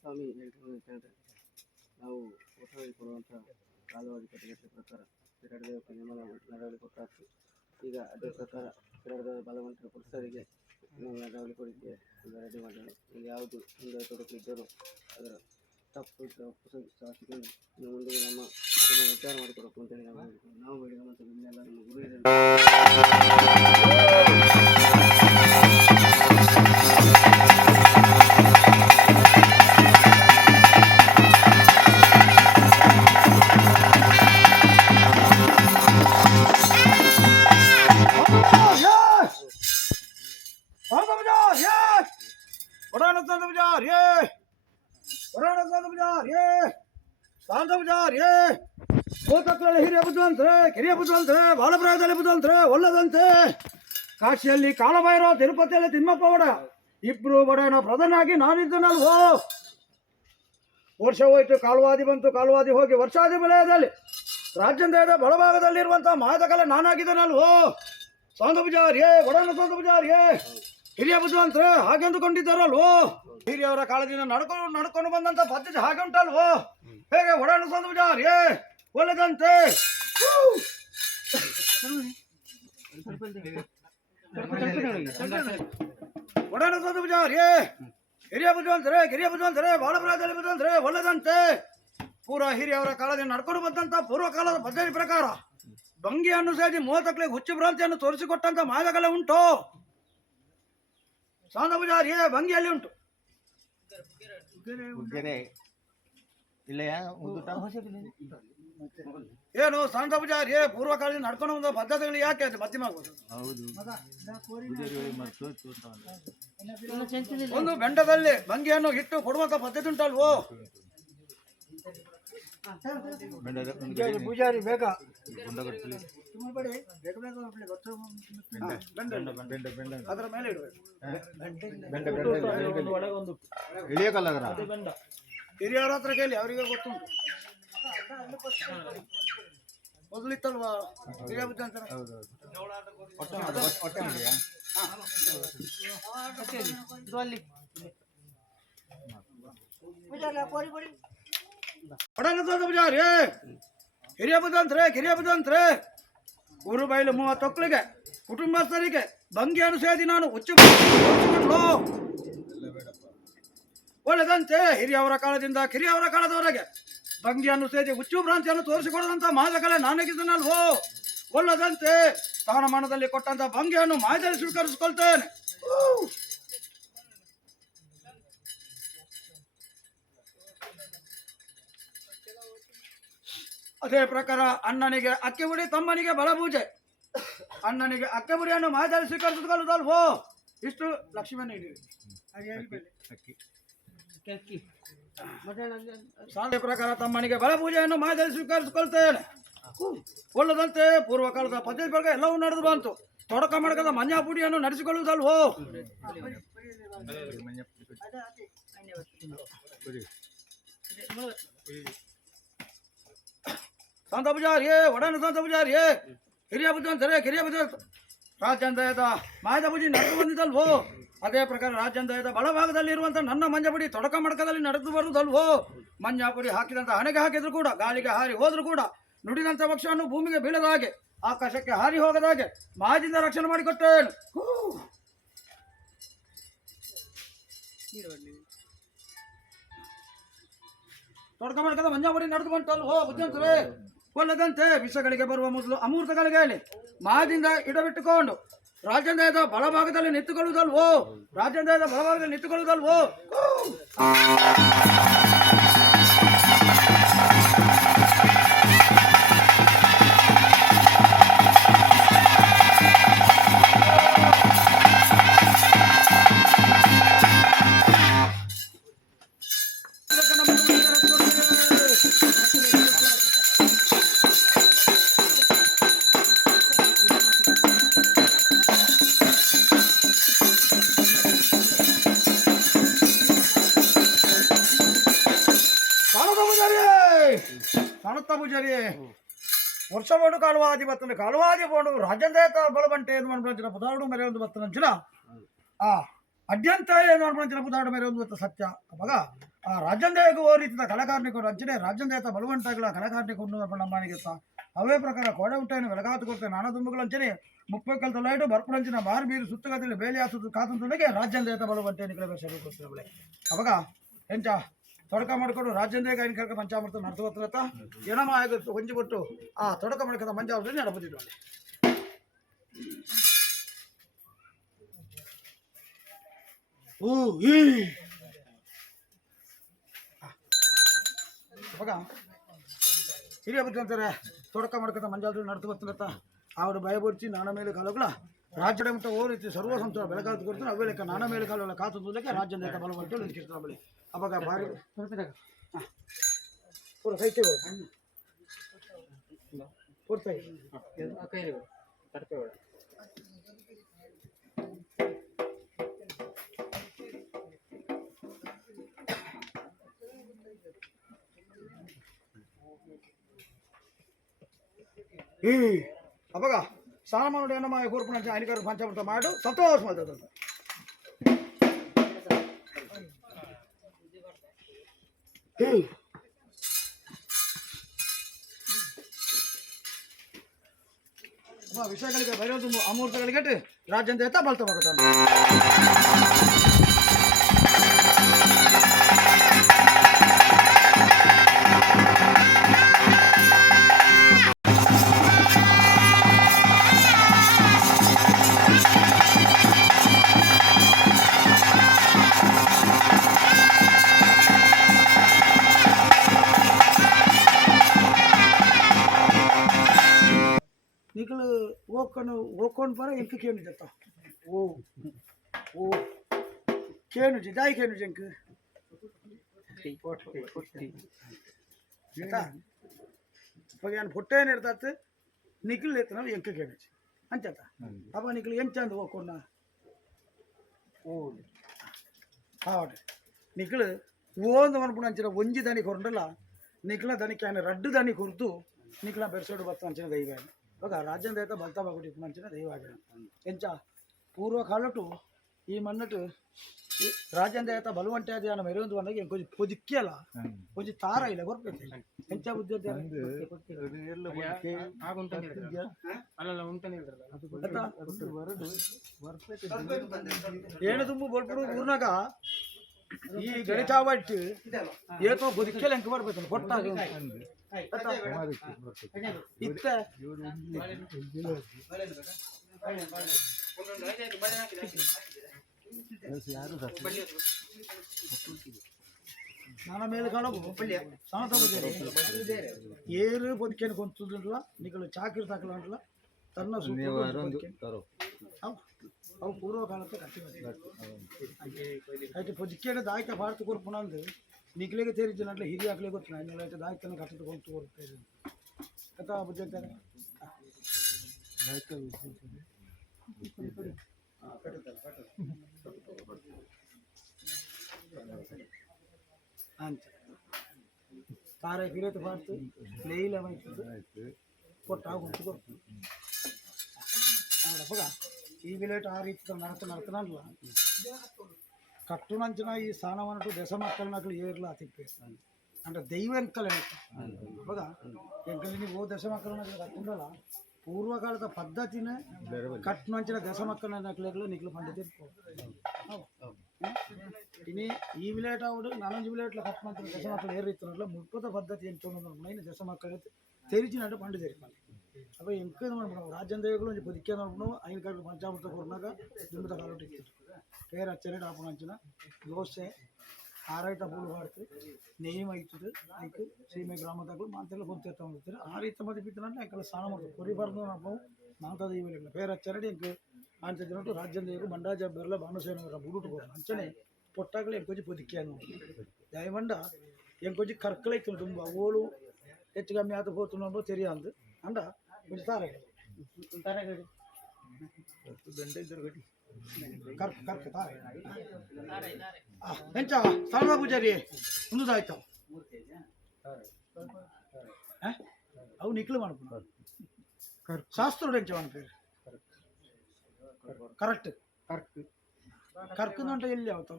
ಸ್ವಾಮಿ ಹೇಳ್ತಾರೆ ನಾವು ಹೊಸದಾಗಿ ಕೊಡುವಂಥ ಕಾಲವಾದಿ ಕಟ್ಟುಕಟ್ಟೆ ಪ್ರಕಾರ ಕಿರಡದೇವಕ್ಕೆ ನಿಯಮನ ನಡವಳಿ ಕೊಟ್ಟಾಗ್ತು. ಈಗ ಅದೇ ಪ್ರಕಾರ ಕಿರಡದೇವ ಬಲವಂತರ ಪುರುಷರಿಗೆ ನಡವಳಿ ಕೊಡಲಿಕ್ಕೆ ಈಗ ರೆಡಿ ಮಾಡೋಣ. ಇಲ್ಲಿ ಯಾವುದು ಮುಂದೆ ತೊಡಕಿದ್ದರೂ ಅದರ ತಪ್ಪು ಶಾಸಕರು ಮುಂದೆ ನಮ್ಮ ವಿಚಾರ ಮಾಡಿಕೊಡಬೇಕು ಅಂತೇಳಿ ನಾವು ಬೇಡಿದ ಮತ್ತು ನಿನ್ನೆಲ್ಲ ನಮ್ಮ ಗುರು ಹಿರಿಯ ಬುದ್ಧಿವಂತರೇ, ಕಿರಿಯ ಬುದ್ಧಿವಂತರೇ, ಬಾಲಪ್ರಾಯದಲ್ಲಿ ಬುದ್ಧಿವಂತರೇ, ಒಲ್ಲದಂತೆ ಕಾಶಿಯಲ್ಲಿ ಕಾಲಭೈರವ, ತಿರುಪತಿಯಲ್ಲಿ ತಿಮ್ಮಪ್ಪ ಒಡ, ಇಬ್ರು ಒಡೆಯನ ಪ್ರಧಾನಾಗಿ ನಾನಿದ್ದನಲ್ವೋ. ವರ್ಷ ಹೋಯ್ತು, ಕಾಲವಾದಿ ಬಂತು, ಕಾಲವಾದಿ ಹೋಗಿ ವರ್ಷಾದಿ ವಲಯದಲ್ಲಿ ರಾಜ್ಯದ ಬಲಭಾಗದಲ್ಲಿರುವಂತಹ ಮಾದಕಲೆ ನಾನಾಗಿದ್ದನಲ್ವೋ. ಸ್ವಂತ ಪೂಜಾರಿಯೇ, ಒಡೆಯನ ಸ್ವಂತ ಪೂಜಾರಿಯೇ, ಹಿರಿಯ ಬುದ್ಧಿವಂತರೇ ಹಾಗೆಂದುಕೊಂಡಿದ್ದಾರಲ್ವೋ. ಹಿರಿಯವರ ಕಾಲದಿಂದ ನಡ್ಕೊಂಡು ಬಂದಂತ ಪದ್ಧತಿ ಹಾಗೆ ಉಂಟಲ್ವೋ. ಹೇಗೆ ಒಡೆಯನ ಸ್ವಂತ ಪೂಜಾರಿಯೇ, ಒಳ್ಳೆದಂತೆ ಒಡೆಯನ ಸ್ವಂತ ಪೂಜಾರಿಯೇ, ಹಿರಿಯ ಬುದ್ಧಿವಂತರೇ, ಕಿರಿಯ ಬುದ್ಧಿವಂತರೇ, ಬಾಲಪ್ರಾಯದಲ್ಲಿ ಬುದ್ಧಿವಂತರೇ, ಒಳ್ಳೆದಂತೆ ಪೂರ ಹಿರಿಯವರ ಕಾಲದಿಂದ ನಡ್ಕೊಂಡು ಬಂದಂತ ಪೂರ್ವಕಾಲದ ಪದ್ಧತಿ ಪ್ರಕಾರ ಭಂಗಿಯನ್ನು ಸೇರಿ 30 ಹುಚ್ಚು ಭ್ರಾಂತಿಯನ್ನು ತೋರಿಸಿಕೊಟ್ಟಂತ ಮಾದಕಲೆ ಉಂಟು. ಶಾಂತ ಪೂಜಾರಿಯೇ, ಭಂಗಿಯಲ್ಲಿ ಉಂಟು. ಏನು ಶಾಂತ ಪೂಜಾರಿಯೇ, ಪೂರ್ವಕಾಲದಿಂದ ನಡ್ಕೊಂಡು ಬಂದ ಪದ್ಧತಿಗಳು ಯಾಕೆ ಅದು ಮಧ್ಯಮ ಆಗುವುದು? ಒಂದು ಬೆಂಡದಲ್ಲಿ ಭಂಗಿಯನ್ನು ಇಟ್ಟು ಕೊಡುವಂತ ಪದ್ಧತಿ ಉಂಟಲ್ವೋ. ಪೂಜಾರಿ ಬೇಗ ಅದರ ಮೇಲೆ ಹಿರಿಯರ ಹತ್ರ ಕೇಳಿ, ಅವರಿಗೆ ಗೊತ್ತುಂಟು. ಮೊದಲಿತ್ತಲ್ವಾ ಹಿರಿಯ ಬುದ್ಧಿವಂತರ ಪೂಜಾರಿ, ಹಿರಿಯ ಬುದ್ಧಿವಂತರೇ, ಕಿರಿಯ ಬುದ್ಧಿವಂತರೇ, ಊರು ಬಯಲು 30 ಕುಟುಂಬಸ್ಥರಿಗೆ ಭಂಗಿಯನ್ನು ಸೇದಿ ನಾನು ಹುಚ್ಚುಕೊಂಡು ಒಳ್ಳೆದಂತೆ ಹಿರಿಯವರ ಕಾಲದಿಂದ ಕಿರಿಯವರ ಕಾಲದವರೆಗೆ ಭಂಗಿಯನ್ನು ಸೇದಿ ಹುಚ್ಚು ಭ್ರಾಂತಿಯನ್ನು ತೋರಿಸಿಕೊಡದಂತ ಮಾದಕಲೆ ನಾನಾಗಿದ್ದನಲ್ವೋ. ಒಳ್ಳದಂತೆ ಸ್ಥಾನಮಾನದಲ್ಲಿ ಕೊಟ್ಟಂತ ಭಂಗಿಯನ್ನು ಮಾಯದಲ್ಲಿ ಸ್ವೀಕರಿಸಿಕೊಳ್ತೇನೆ. ಅದೇ ಪ್ರಕಾರ ಅಣ್ಣನಿಗೆ ಅಕ್ಕಿ ಹುಡಿ, ತಮ್ಮನಿಗೆ ಬಲಪೂಜೆ. ಅಣ್ಣನಿಗೆ ಅಕ್ಕಿ ಹುಡಿಯನ್ನು ಮಾಯದಲ್ಲಿ ಸ್ವೀಕರಿಸಿಕೊಳ್ಳುವುದಲ್ವೋ. ಇಷ್ಟು ಲಕ್ಷ್ಮೀನ ಹಿಡಿಯಿರಿ. ಶಾಂತಿ ಪ್ರಕಾರ ತಮ್ಮನಿಗೆ ಬಲಪೂಜೆಯನ್ನು ಮಾಯದಲ್ಲಿ ಸ್ವೀಕರಿಸಿಕೊಳ್ತೇನೆ. ಒಳ್ಳದಂತೆ ಪೂರ್ವಕಾಲದ ಪದ್ಧತಿ ಪ್ರಕಾರ ಎಲ್ಲವೂ ನಡೆದು ಬಂತು. ತೊಡಕ ಮಡಕದ ಮಂಜಾ ಪುಡಿಯನ್ನು ನಡೆಸಿಕೊಳ್ಳುವುದಲ್ವೋ. ಶಾಂತ ಪೂಜಾರಿಯೇ, ಒಡೆಯನ ಶಾಂತ ಪೂಜಾರಿಯೇ, ಹಿರಿಯ ಬುದ್ಧಿವಂತರೇ, ಕಿರಿಯ ಬುದ್ಧಿವಂತ ರಾಜ್ಯಾಂದಯದ ಮಾಯದ ಪೂಜೆ ನಡೆದು ಬಂದಿದ್ದಲ್ವೋ. ಅದೇ ಪ್ರಕಾರ ರಾಜ್ಯಾಂದಯದ ಬಲಭಾಗದಲ್ಲಿರುವಂಥ ನನ್ನ ಮಂಜಪುಡಿ ತೊಡಕ ಮಡಕದಲ್ಲಿ ನಡೆದು ಬರುವುದಲ್ವೋ. ಮಂಜಾಪುಡಿ ಹಾಕಿದಂಥ ಹಣೆಗೆ ಹಾಕಿದ್ರು ಕೂಡ, ಗಾಳಿಗೆ ಹಾರಿ ಹೋದ್ರು ಕೂಡ, ನುಡಿದಂಥ ಪಕ್ಷವನ್ನು ಭೂಮಿಗೆ ಬೀಳದ ಹಾಗೆ, ಆಕಾಶಕ್ಕೆ ಹಾರಿ ಹೋಗದ ಹಾಗೆ ಮಾಯದಿಂದ ರಕ್ಷಣೆ ಮಾಡಿಕೊಟ್ಟೇನು. ತೊಡಕ ಮಡಕದ ಮಂಜಾಪುಡಿ ನಡೆದು ಬಂತಲ್ವೋ. ಬುದ್ಧಿವಂತರೇ, ಕೊಲ್ಲದಂತೆ ವಿಷಗಳಿಗೆ ಬರುವ ಮೊದಲು ಅಮೂರ್ತಗಳಿಗೆ ಹೇಳಿ ಮಾಯದಿಂದ ಇಡಬಿಟ್ಟುಕೊಂಡು ರಾಜ್ಯಾಂದಯದ ಬಲಭಾಗದಲ್ಲಿ ನಿಂತುಕೊಳ್ಳುವುದಲ್ವೋ. ರಾಜ್ಯಾಂದಯದ ಬಲಭಾಗದಲ್ಲಿ ನಿಂತುಕೊಳ್ಳುವುದಲ್ವೋ. ಸಾಣತ್ತ ಪೂಜಾರಿ ವರ್ಷವಾಡು ಕಾಲವಾದಿ ಬತ್ತನ ಕಾಲವಾದಿ ಬೋಡು ರಾಜ್ಯದೇತ ಬಲವಂಟೆ ಏನು ಮಾಡ್ಬಿಡ್ತಿನ ಪುದಾಡು ಮೇರೆ ಒಂದು ಬತ್ತನಂಚಿನ ಆ ಅಡ್ಯಂತ ಏನು ಮಾಡ್ಬಿಡ್ತಿನ ಪುದಾಡು ಮೇರೆ ಒಂದು ಬತ್ತ ಸತ್ಯ ಅವಾಗ ಆ ರಾಜ್ಯದೇಗ ಓ ರೀತಿಯ ಕಲಾಕಾರನಿಕೊಂಡು ಅಂಚನೆ ರಾಜ್ಯದೇತ ಬಲವಂಟಗಳ ಕಲಾಕಾರನಿಕೊಂಡು ನಮ್ಮನಿಗೆತ್ತ ಅವೇ ಪ್ರಕಾರ ಕೋಡೆ ಉಂಟಾಯನ್ನು ಬೆಳಗಾತು ಕೊಡ್ತೇನೆ ನಾನಾ ತುಂಬಗಳು ಅಂಚನೆ 30 ಕಲ್ತಲಾಯ್ತು ಬರ್ಪುಡಂಚಿನ ಬಾರು ಬೀರು ಸುತ್ತಗದಲ್ಲಿ ಬೇಲಿ ಹಾಸುದು ಕಾತುಂಟೊಳಗೆ ರಾಜ್ಯದೇತ ಬಲವಂಟೆ ನಿಕಲೇ ಸರಿ ಕೊಡ್ತೇವೆ ಅವಾಗ ಎಂಚ ತೊಡಕ ಮಾಡ್ಕೊಂಡು ರಾಜ್ಯದೇಗ ಐನ್ ಕರ್ಕ ಪಂಚಾಮೃತ ನಡ್ಸೋತ್ರತ ಏನಮ್ಮ ಆಗುತ್ತೆ ಹೊಂಜಿಬಿಟ್ಟು ಆ ತೊಡಕ ಮಾಡ್ಕದ ಮಂಜಾವದಲ್ಲಿ ನಡಬುತ್ತಿದ್ವು ಅಲ್ಲಿ ಅವಾಗ ಹಿರಿಯ ಬುದ್ಧಿ ಅಂತಾರೆ ತೊಡಕ ಮಾಡ್ಕತ ಮಂಜಾವದಲ್ಲಿ ನಡ್ತು ಬರ್ತಿರತ್ತ ಆವಿಡ ಭಯಪಡಿಸಿ ನಾನ ಮೇಲೆ ಕಾಲಗಳ ರಾಜ್ಯದ ಮಟ್ಟ ಓ ರೀತಿ ಸರ್ವ ಸಂಸ್ಥೆ ಬೆಳಗಾತು ಕೊಡ್ತಾರೆ ಅವೇ ಲೆಕ್ಕ ನಾನ ಮೇಲೆ ಕಾಲ ಕಾತುದಕ್ಕೆ ರಾಜ್ಯದ ಬಲವಂಟು ನಿಂತಿರ್ತಾರೆ ಬಳಿ ಅವಾಗ ಭಾರಿ ಪೂರ ಕೈತೆ ಪೂರ್ತಿ ಅವಾಗ ಸ್ನಾನ ಮಾಡಿ ಏನಮ್ಮ ಕೂರ್ಪಣ ಅನಿಕರ ಪಂಚಾಮೃತ ಮಾಡು ಸಂತೋಷ ಮಾಡ್ತದ ವಿಷಯಗಳಿಗೆ ಬರೆಯೋದು ಅಮೂರ್ತಗಳಿಗೆ ರಾಜ್ಯಂತ ಎತ್ತ ಬಲ್ತ ನಿಖಲು ಓಕೊಂಡು ಬರ ಎಂಕ ಕೇನು ಜತ್ತ ಓ ಓ ಕೇನು ಜಿ ದಾಯಿ ಕೇನು ಜಂಕ್ ಪಗ್ಯಾನ್ ಪುಟ್ಟೇನು ಇರ್ತತ್ ನಿಖಿಲ್ ಎತ್ತನ ಎಂಕ ಕೇನು ಅಂಚತ್ತ ಅಪ್ಪ ನಿಖಿಲ್ ಎಂಚಂದ ಓಕೊಂಡ ಓ ಹಾವಟ ನಿಖಿಲ್ ಓಂದು ಮನ್ಪುಣ ಅಂಚಿನ ಒಂಜಿ ದನಿ ಕೊರಡಲ್ಲ ನಿಖಿಲ ದನಿಕ್ಕೆ ఆయన ರಡ್ಡು ದನಿ ಕೊರ್ತು ನಿಖಿಲ ಬೆರ್ಸೋಡು ಬತ್ತ ಅಂಚಿನ ದೈವ ఒక రాజ్యం అయితే బల్తా బాగుంటే మంచిగా దైవాగ్రం ఎంచ పూర్వకాలటు ఈ మన్నట్టు రాజ్యం అయితే బలం అంటే అది అన్న మెరుగు అన్నది కొంచెం పొదిక్కేల కొంచెం తార ఇలా కొరపెట్టి ఎంచ బుద్ధి ఏను తుమ్ము బొల్పుడు ఊరినాక ఈ గడిచాబట్టి ఏతో పొదిక్కేలు ఎంక పడిపోతుంది పొట్టాలి ಇತ್ತ నాన్న మేలు కాలపు ఏరు పొదికేను కొంచుంట్లా నీకు చాకిరి తక్కలంట్లా తన్న ಅವು ಪೂರ್ವಕಾಲಕ್ಕೆ ಕಟ್ಟಿ అయితే పొదికేను దాయిక భారత కొరుపునందు ನಿಖಿಲಿಗೆ ಸೇರಿಸಿನಟ್ಲೆ ಹಿರಿಯ ಹಾಕ್ಲಿಗೆ ಗೊತ್ತಿಲ್ಲ ಇನ್ನೆಲ್ಲ ದಾಯ್ತನ ಕಟ್ಟಿಕೊಂಡು ಕೊಡ್ತೇವೆ ಕಥಾ ಬುದ್ಧಿ ಅಂತಾರೆ ಅಂತ ತಾರೆ ಗಿಡತ ಪಾರ್ತು ಲೇಯಿಲ ವೈತು ಕೊಟ್ಟಾಗ ಉಂಟು ಕೊಡ್ತು ನೋಡಪ್ಪಗ ಈ ವಿಲೇಟ್ ಆ ರೀತಿ ನಡ್ತನಲ್ಲ కట్టునంచిన ఈ స్థానం అన్నట్టు దశమక్కలనట్లు ఏర్లా తిప్పేస్తాను అంటే దైవం ఎంకలే కదా ఎంకలిని ఓ దశమక్కలనట్లు కట్టుండాల పూర్వకాలత పద్ధతినే కట్టునంచిన దశమక్కలనట్లు నికులు పండితే ఇని ఈ విలేట్ అవుడు నాలుగు విలేట్ల కట్టునంచిన దశమక్కలు ఏరిస్తున్నట్లు ముప్పత పద్ధతి ఎంచుకున్న దశమక్కలు తెరిచినట్టు పండు తెరిపాలి అప్పుడు ఎంకేదో అనుకున్నాం రాజ్యం దేవకులు కొంచెం పొదిక్కేది అనుకున్నాం ఆయన కాదు పంచామృత కొన్నాక దుమ్మిత కాలు పేరు వచ్చారే డాపు నంచిన దోసೆ ಆರೈತ ಪೂಲು ಮಾಡ್ತು ನೇಮ್ ಆಯ್ತದೆ ಆಯ್ತು ಸೀಮೆ ಗ್ರಾಮ ತಗೊಳ್ಳು ಮಾತೆಲ್ಲ ಕೊಂತ ಹೋಗ್ತಾರೆ ಆ ರೀತಿ ಮತ್ತೆ ಬಿತ್ತನಂటే ಅక్కడ ಸ್ನಾನ ಮಾಡ್ತಾರೆ ಕೊರಿಬಾರ್ದು ನಾವು ಮಾತಾದ ಇವಲ್ಲ పేరు వచ్చారని ఇంక అంతదినట్టు రాజ్యం దేవరు మండాజ బెర్ల బాణసేన బుడుటు పోతాను అంచనే పొట్టాకలు ఎంకొచ్చి పొదిక్కాను దయమండ ఎంకొచ్చి కర్కలైతుంది ತುಂಬ ಓಳು ಹೆಚ್ಚು ಕಮ್ಮಿ ಆತ ಹೋಗ್తున్నాడో తెలియదు ಅಂಡ కొంచెం తారాగడి ದಂಡ ಇದ್ದರು ಗಡಿ ಕರ್ಕ ಕರ್ಕ ತಾರೆ ಎಂಚ ಸರ್ವ ಪೂಜಾರಿ ಮುಂದುದಾಯ್ತು ಅವು ನಿಕ್ಲು ಮಾಡ್ಕೊಂಡು ಶಾಸ್ತ್ರ ಅವನ పేరు ಕರೆಕ್ಟ್ ಕರ್ಕಂದಂಟ ಎಲ್ಲಿ ಅವತ್ತು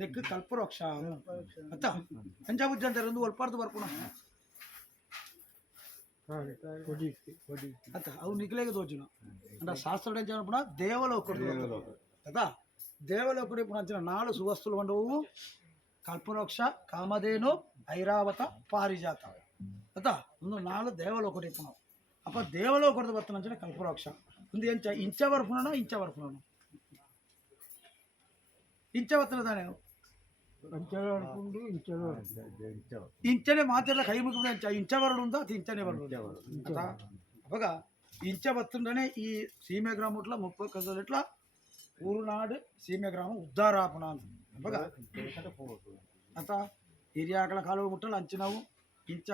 ನೆಕ್ ಕಲ್ಪರೋಕ್ಷ ಅತ್ತ ಪಂಜಾಬ್ ಅಂತಾರೆ ಒಂದು ಒಲ್ಪಾರ್ದು ಬರ್ಕೋಣ ಅತ್ತ ಅವು ನಿಕ್ಲೇಗೆ ದೋಚಿನ అంటే శాస్త్రుడు ఏం చెప్పిన దేవలోకుడు కదా దేవలోకుడు ఇప్పుడు వచ్చిన 4 సువస్తులు ఉండవు కల్పవృక్ష కామధేను ఐరావత పారిజాత కదా ಒಂದು 4 ದೇವಲೋಕುಡು ఇప్పుడు ಅಪ್ಪ ದೇವಲೋಕುಡು ಬರ್ತನ ಅಂಚನೆ ಕಲ್ಪವೃಕ್ಷ ಒಂದು ಇಂಚ ಬರ್ಪುನೋ ಇಂಚ ಬರ್ತನ ತಾನೆ ಇಂಚನೆ ಮಾತೆಲ್ಲ ಕೈ ಮುಗಿದ ಇಂಚ ಬರಡು ಅಂತ ಅದು ಇಂಚನೆ ಬರಡು ಅವಾಗ ఇంచ వస్తుండనే ఈ సీమే గ్రామంలో 30 కజలట్ల ఊరునాడు సీమే గ్రామం ఉద్దారాపణ ಅಂತ ಹಿರಿಯಾಕಳ ಕಾಲುವ ಮುಟ್ಟಲು ಹಂಚಿನವು ಇಂಚ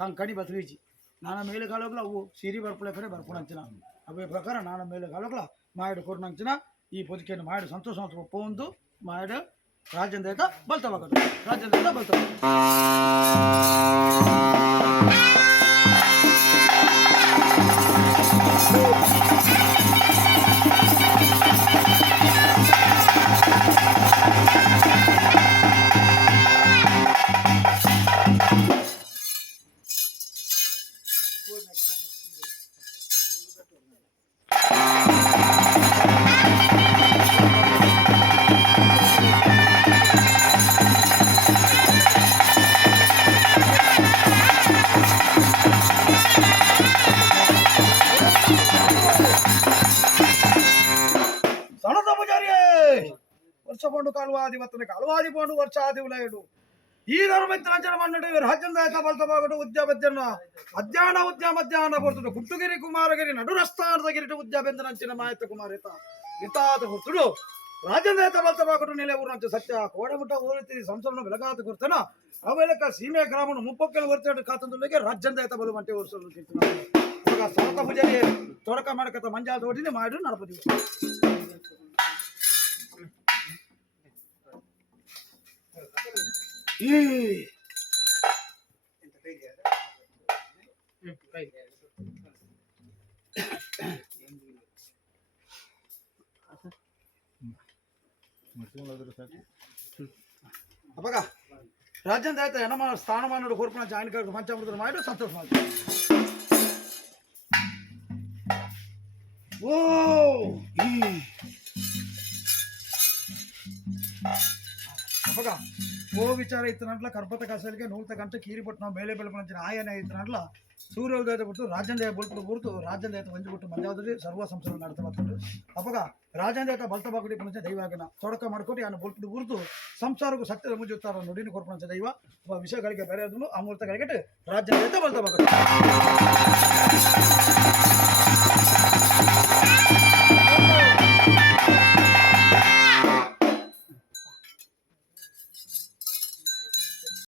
ಕಂಕಣಿ ಬಸರೀಚಿ ನಾನ ಮೇಲೆ ಕಾಲೋಗ್ಲ ಅವು ಸಿರಿ ಬರ್ಪುಳೆ ಕಡೆ ಬರ್ಕೊಂಡು ಹಂಚಿನ ಅವೇ ಪ್ರಕಾರ ನಾನ ಮೇಲೆ ಕಾಲೋಗ್ಲ ಮಾಯಡು ಕೊರ್ನ ಹಂಚಿನ ಈ పొదికేను ಮಾಯಡು ಸಂತೋಷ ಒಪ್ಪೊಂದು ಮಾಯಡು ರಾಜ್ಯದ ಬಲ್ತವಾಗದು ರಾಜ್ಯದ ಬಲ್ತವಾಗದು ವರ್ಷಪಂಡು ಕಾಲುವಾದಿ ಮತ್ತನೆ ಕಾಲುವಾದಿ ಪಂಡು ವರ್ಷಾದಿ ಉಲಯಡು ಈ ಧರ್ಮತ್ರ ಮನ್ನಡೆ ರಾಜ್ಯದ ಬಲ್ತವಾಗಡು ಉದ್ಯಾಬದ್ಯನ ಮಧ್ಯಾಹ್ನ ಬರ್ತದೆ ಕುಟ್ಟುಗಿರಿ ಕುಮಾರಗಿರಿ ನಡುರಸ್ಥಾನದ ಗಿರಿಟ ಉದ್ಯಾಬೆಂದನಂಚಿನ ಮಾಯತ ಕುಮಾರಿತ ಇತಾತ ಹೊತ್ತುಡು ರಾಜ್ಯದ ಬಲ್ತವಾಗಡು ನೆಲೆ ಊರಂಚ ಸತ್ಯ ಕೋಡಮುಟ್ಟ ಊರಿತಿ ಸಂಸರಣ ಬೆಳಗಾತ ಕೊಡ್ತಾನ ಅವೆಲ್ಲಕ ಸೀಮೆ ಗ್ರಾಮನ 30 ವರ್ಷ ಕಾತಂದುಲೆಗೆ ರಾಜ್ಯದ ಬಲು ಮಂಟೆ ವರ್ಷಲು ಸರತ ಪೂಜಾರಿ ತೊಡಕ ಮಾಡಕತ್ತ ಮಂಜಾ ತೋಟಿನೇ ಮಾಡಿ ನಡಪದಿ ಅವಾಗ ರಾಜ್ಯದ ಆಯ್ತಾ ನಮ್ಮ ಸ್ಥಾನಮಾನ ಕೋರ್ಪಣ ಜಾಯಿನ್ ಪಂಚಾಮೃತ ಮಾಡಿ ಸಂತೋಷ ಮಾಡಿ ಓ ಅವಾಗ ఓ విచార ఇస్తున్నట్ల కర్పత కసలికే 100 గంట కీరిపట్నం మేలే పిలపనంచిన ఆయన ఇస్తున్నట్ల సూర్యోదయ ಬಿಟ್ಟು ರಾಜಂದೇಯ ಬಲ್ಪುಡು ಬೂರ್ತು ರಾಜಂದೇಯ ಮಂಜುಬಿಟ್ಟು ಮಂಜಾವದಲ್ಲಿ ಸರ್ವ ಸಂಸಾರ ನಡ್ತಬರ್ತದೆ ಅವಾಗ ರಾಜಂದೇಯ ಬಲ್ತಬಾಕಡಿ ಪಂಚ ದೈವಾಗಿನ ತೊಡಕ ಮಾಡ್ಕೊಟ್ಟು ఆయన ಬಲ್ಪುಡು ಬೂರ್ತು ಸಂಸಾರಕ್ಕೂ ಸತ್ಯದ ಮುಂಜುತ್ತಾರ ನುಡಿನ ಕೊರ್ಪಂಚ ದೈವ ವಿಷಯಗಳಿಗೆ ಬೇರೆ ಅದನ್ನು ಅಮೂರ್ತ ಗಳಿಗೆ ರಾಜಂದೇಯ ಬಲ್ತಬಾಕಡಿ